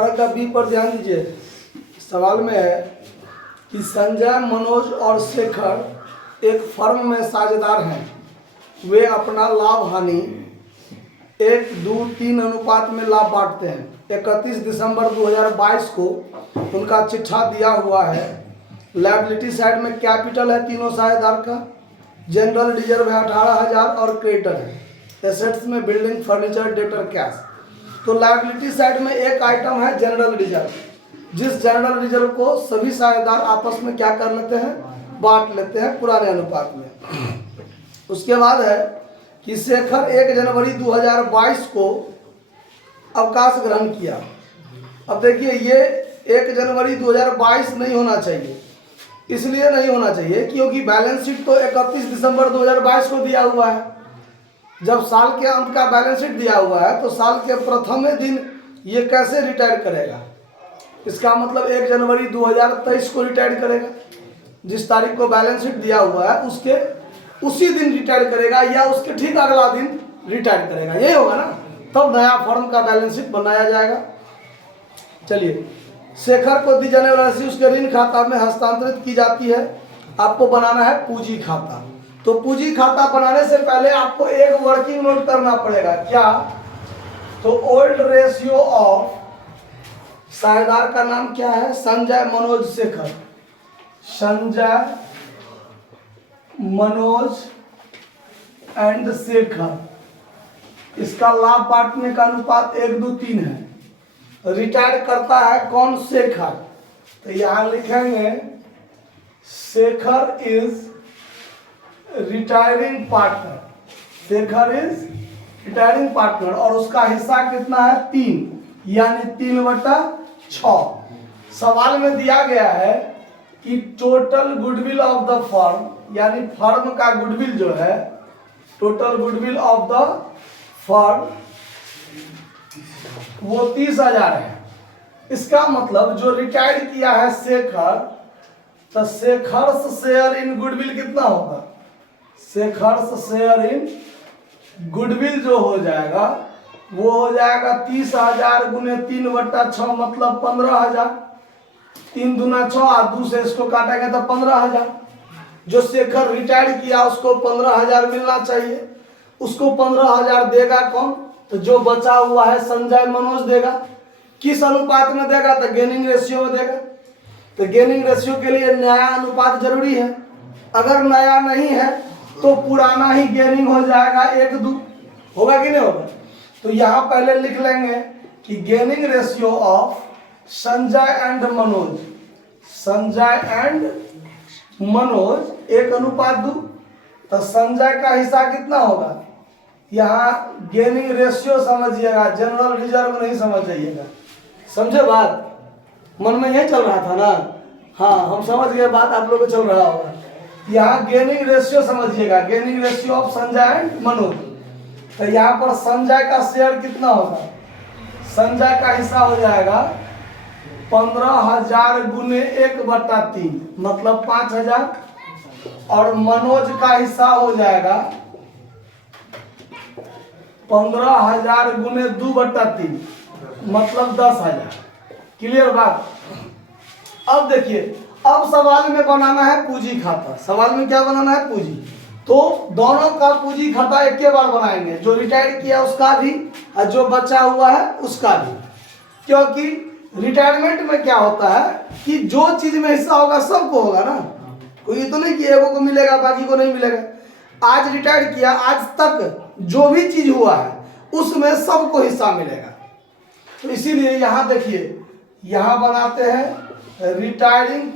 18 का बी पर ध्यान दीजिए। सवाल में है कि संजय, मनोज और शेखर एक फर्म में साझेदार हैं। वे अपना लाभ हानि 1:2:3 अनुपात में लाभ बांटते हैं। 31 दिसंबर 2022 को उनका चिट्ठा दिया हुआ है। लायबिलिटी साइड में कैपिटल है तीनों साझेदार का, जनरल रिजर्व है 18,000 और क्रेडिटर है। एसेट्स में बिल्डिंग, फर्नीचर, डेटर, कैश। तो लायबिलिटी साइड में एक आइटम है जनरल रिजर्व, जिस जनरल रिजर्व को सभी साझेदार आपस में क्या कर लेते हैं, बांट लेते हैं पुराने अनुपात में। उसके बाद है कि शेखर 1 जनवरी 2022 को अवकाश ग्रहण किया। अब देखिए ये 1 जनवरी 2022 नहीं होना चाहिए। इसलिए नहीं होना चाहिए क्योंकि बैलेंस शीट तो 31 दिसंबर 2022 को दिया हुआ है। जब साल के अंत का बैलेंस शीट दिया हुआ है तो साल के प्रथम दिन ये कैसे रिटायर करेगा? इसका मतलब 1 जनवरी 2023 को रिटायर करेगा। जिस तारीख को बैलेंस शीट दिया हुआ है उसके उसी दिन रिटायर करेगा या उसके ठीक अगला दिन रिटायर करेगा, यही होगा ना। तब नया फर्म का बैलेंस शीट बनाया जाएगा। चलिए, शेखर को दी जाने वाली राशि उसके ऋण खाता में हस्तांतरित की जाती है। आपको बनाना है पूंजी खाता। तो पूंजी खाता बनाने से पहले आपको एक वर्किंग नोट करना पड़ेगा। क्या? तो ओल्ड रेशियो ऑफ, साझेदार का नाम क्या है? संजय, मनोज, शेखर। संजय, मनोज एंड शेखर। इसका लाभ बांटने का अनुपात 1:2:3 है। रिटायर करता है कौन? शेखर। तो यहां लिखेंगे Shekhar is retiring partner. Shekhar is retiring partner और उसका हिस्सा कितना है? 3, यानी 3/6। सवाल में दिया गया है कि total goodwill of the firm, यानी फर्म का गुडविल जो है, total goodwill of the firm वो 30,000 है। इसका मतलब जो रिटायर किया है शेखर, तो शेखर शेयर इन गुडविल कितना होगा? शेखर शेयर इन गुडविल जो हो जाएगा वो हो जाएगा 30,000 गुने 3/6 मतलब 15,000। 3 दूना 6 और 2 से इसको काटेंगे तो 15,000। जो शेखर रिटायर किया उसको 15,000 मिलना चाहिए। उसको 15,000 देगा कौन? तो जो बचा हुआ है संजय, मनोज देगा। किस अनुपात में देगा? तो गेनिंग रेशियो में देगा। तो गेनिंग रेशियो के लिए नया अनुपात जरूरी है। अगर नया नहीं है तो पुराना ही गेनिंग हो जाएगा, 1:2 होगा कि नहीं होगा? तो यहां पहले लिख लेंगे कि gaining ratio of Sanjay and Manoj, Sanjay and Manoj 1:2। तो संजय का हिस्सा कितना होगा? यहाँ गेनिंग रेशियो समझिएगा, जनरल रिजर्व नहीं समझ जाइएगा। समझे बात? मन में यही चल रहा था ना? हाँ, हम समझ गए बात, आप लोग को चल रहा होगा। यहाँ गेनिंग रेशियो समझिएगा, gaining ratio of Sanjay and Manoj. तो यहाँ पर संजय का शेयर कितना होगा? संजय का हिस्सा हो जाएगा 15,000 गुने 1/3 मतलब 5,000 और मनोज का हिस्सा हो जाएगा 15,000 गुने 2/3 मतलब 10,000। क्लियर बात? अब देखिए, अब सवाल में बनाना है पूंजी खाता। सवाल में क्या बनाना है? पूंजी। तो दोनों का पूंजी खाता एक के बार बनाएंगे, जो रिटायर किया उसका भी और जो बचा हुआ है उसका भी। क्योंकि रिटायरमेंट में क्या होता है कि जो चीज में हिस्सा होगा सबको होगा ना। कोई तो नहीं कि एगो को मिलेगा बाकी को नहीं मिलेगा। आज रिटायर किया, आज तक जो भी चीज हुआ है उसमें सबको हिस्सा मिलेगा। तो इसीलिए यहां देखिए, यहां बनाते हैं रिटायरिंग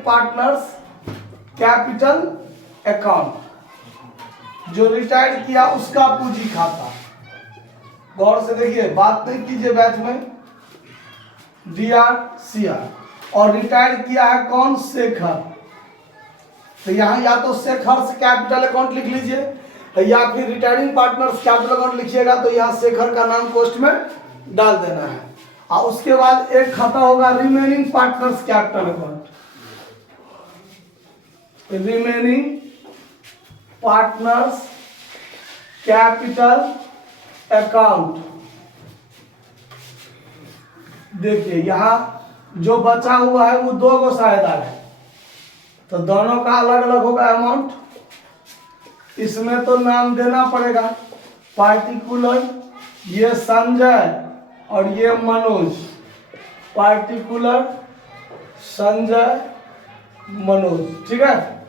पार्टनर्स कैपिटल अकाउंट। जो रिटायर किया उसका पूंजी खाता। गौर से देखिए, बात नहीं कीजिए बैच में। DRCR और रिटायर किया है कौन? शेखर। तो यहाँ या तो शेखर से कैपिटल अकाउंट लिख लीजिए या फिर रिटायरिंग पार्टनर्स कैपिटल अकाउंट लिखिएगा। तो यहाँ शेखर का नाम पोस्ट में डाल देना है। और उसके बाद एक खाता होगा remaining partners capital account, remaining partners capital account. देखिए यहाँ जो बचा हुआ है वो 2 गो साझेदार है, तो दोनों का अलग अलग होगा अमाउंट। इसमें तो नाम देना पड़ेगा पार्टिकुलर, ये संजय और ये मनोज, पार्टिकुलर संजय मनोज, ठीक है।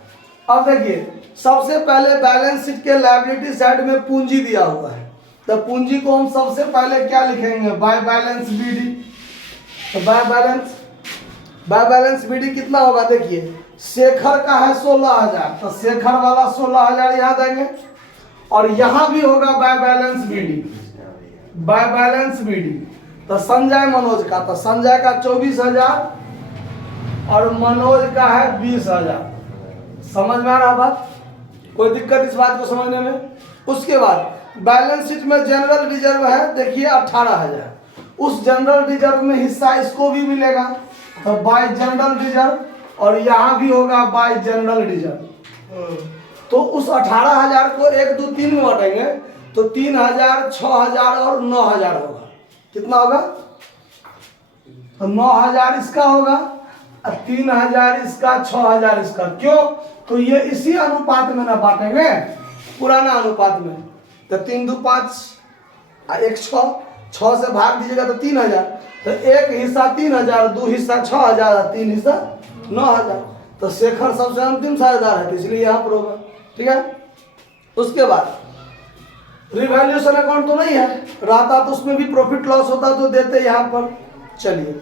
अब देखिए सबसे पहले बैलेंस शीट के लायबिलिटी साइड में पूंजी दिया हुआ है, तो पूंजी को हम सबसे पहले क्या लिखेंगे, बाय बैलेंस बीडी। तो बाय बैलेंस बीडी कितना होगा, देखिए शेखर का है 16,000, तो शेखर वाला 16,000 यहाँ देंगे, और यहाँ भी होगा बाय बैलेंस बीडी। तो संजय मनोज का, तो संजय का 24,000 और मनोज का है 20,000। समझ में आ रहा बात, कोई दिक्कत इस बात को समझने में। उसके बाद बैलेंस शीट में जनरल रिजर्व है, देखिए 18,000, उस जनरल रिजर्व में हिस्सा इसको भी मिलेगा, तो बाय जनरल रिजर्व, और यहाँ भी होगा बाय जनरल रिजर्व। तो उस 18,000 को 1, 2, 3 में बांटेंगे, तो 3,000, 6,000 और 9,000 होगा। कितना होगा, तो 9,000 इसका होगा, 3,000 इसका, 6,000 इसका। क्यों, तो ये इसी अनुपात में ना बांटेंगे, पुराना अनुपात में। तो 3, 2, 5, 1, 6 से भाग दीजिएगा तो 3,000, तो 1 हिस्सा 3,000, 2 हिस्सा 6,000, 3 हिस्सा 9,000। तो शेखर सबसे अंतिम साझेदार है, तो इसलिए यहाँ पर होगा, ठीक है। उसके बाद रिवैल्यूएशन अकाउंट तो नहीं है, रहता तो उसमें भी प्रॉफिट लॉस होता तो देते यहाँ पर। चलिए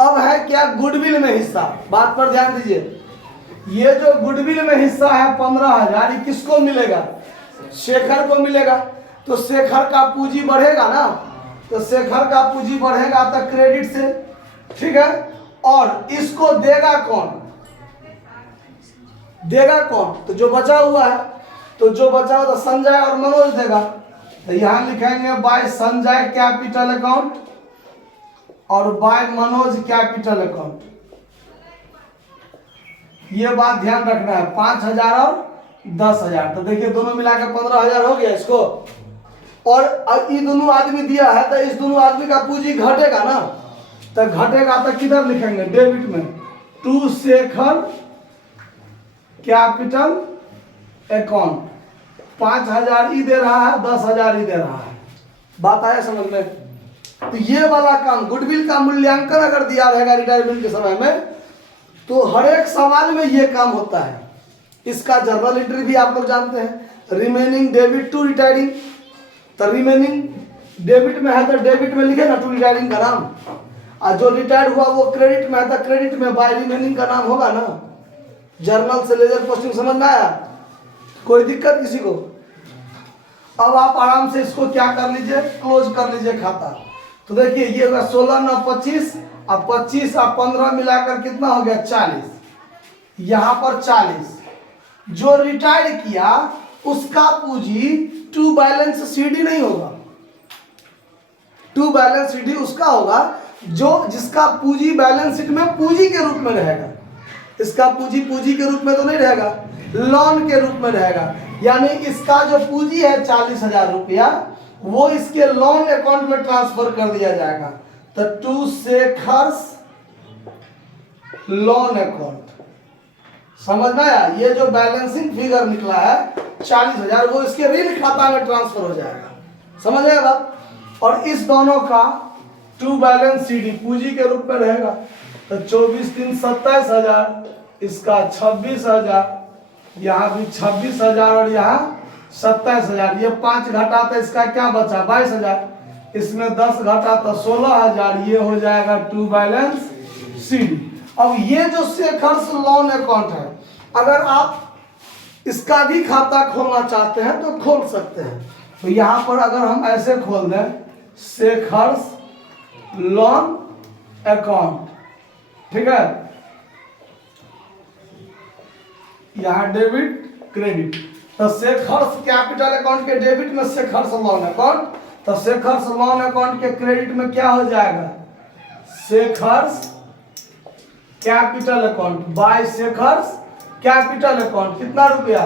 अब है क्या, गुडविल में हिस्सा, बात पर ध्यान दीजिए। ये जो गुडविल में हिस्सा है 15,000, ये किसको मिलेगा, शेखर को मिलेगा। तो शेखर का पूंजी बढ़ेगा ना, तो शेखर का पूंजी बढ़ेगा तो क्रेडिट से, ठीक है। और इसको देगा कौन, तो जो बचा हुआ है, तो जो बचा हुआ तो संजय और मनोज देगा। तो यहां लिखेंगे बाय संजय कैपिटल अकाउंट और बाय मनोज कैपिटल अकाउंट। ये बात ध्यान रखना है, 5,000 और 10,000, तो देखिए दोनों मिलाकर 15,000 हो गया इसको। और अब ये दोनों आदमी दिया है, तो इस दोनों आदमी का पूंजी घटेगा ना, तो घटेगा तो किधर लिखेंगे, डेबिट में, टू शेखर कैपिटल अकाउंट। 5,000 ही दे रहा है, 10,000 ही दे रहा है, बात आया समझ में। तो ये वाला काम, गुडविल का मूल्यांकन अगर दिया रहेगा रिटायरमेंट के समय में, तो हर एक सवाल में ये काम होता है। इसका जर्नल एंट्री भी आप लोग जानते हैं, रिमेनिंग डेबिट टू रिटायरिंग। तो रिमेनिंग डेबिट में है तो डेबिट में लिखे ना टू रिटायरिंग का नाम, और जो रिटायर्ड हुआ वो क्रेडिट में है तो क्रेडिट में बाय रिमेनिंग का नाम होगा ना। जर्नल से लेजर पोस्टिंग समझ में आया, कोई दिक्कत किसी को। अब आप आराम से इसको क्या कर लीजिए, क्लोज कर लीजिए खाता। तो देखिए ये होगा 16, 9, 25, अब 25 और 15 मिलाकर कितना हो गया, 40। यहाँ पर 40 जो रिटायर किया उसका पूंजी टू बैलेंस सीडी नहीं होगा, टू बैलेंस सीडी उसका होगा जो जिसका पूंजी बैलेंस शीट में पूंजी के रूप में रहेगा। इसका पूंजी पूंजी के रूप में तो नहीं रहेगा, लोन के रूप में रहेगा। यानी इसका जो पूंजी है 40,000 रुपया, वो इसके लोन अकाउंट में ट्रांसफर कर दिया जाएगा। तो टू शेखर्स लोन अकाउंट, समझ में आया। ये जो बैलेंसिंग फिगर निकला है 40,000, वो इसके ऋण खाता में ट्रांसफर हो जाएगा, समझ आया बात। और इस दोनों का टू बैलेंस सीडी पूंजी के रूप में रहेगा। तो 24, 3, 27,000, इसका 26,000, यहाँ भी 26,000 और यहाँ 27,000। ये 5 घटा तो इसका क्या बचा, 22,000। इसमें 10 घटा तो 16,000। ये हो जाएगा टू बैलेंस सीडी। अब ये जो शेखर्स लोन अकाउंट है, अगर आप इसका भी खाता खोलना चाहते हैं तो खोल सकते हैं। तो यहाँ पर अगर हम ऐसे खोल दें शेखर्स लोन अकाउंट, ठीक है, यहाँ डेबिट क्रेडिट, तो शेखर्स कैपिटल अकाउंट के डेबिट में शेखर्स लोन अकाउंट, तो शेखर्स लोन अकाउंट के क्रेडिट में क्या हो जाएगा, Shekhar's capital account by Shekhar's capital account. कितना रुपया,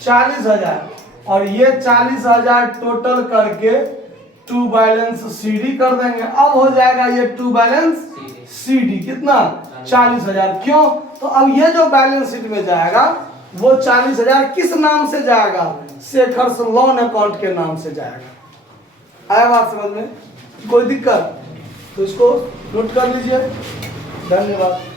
40,000। और ये 40,000 टोटल करके टू बैलेंस CD कर देंगे। अब हो जाएगा ये टू बैलेंस CD कितना 40,000। क्यों? तो अब ये जो बैलेंस शीट में जाएगा वो 40,000 किस नाम से जाएगा? शेखर लोन अकाउंट के नाम से जाएगा। आया बात समझ में? कोई दिक्कत? तो इसको नोट कर लीजिए। धन्यवाद।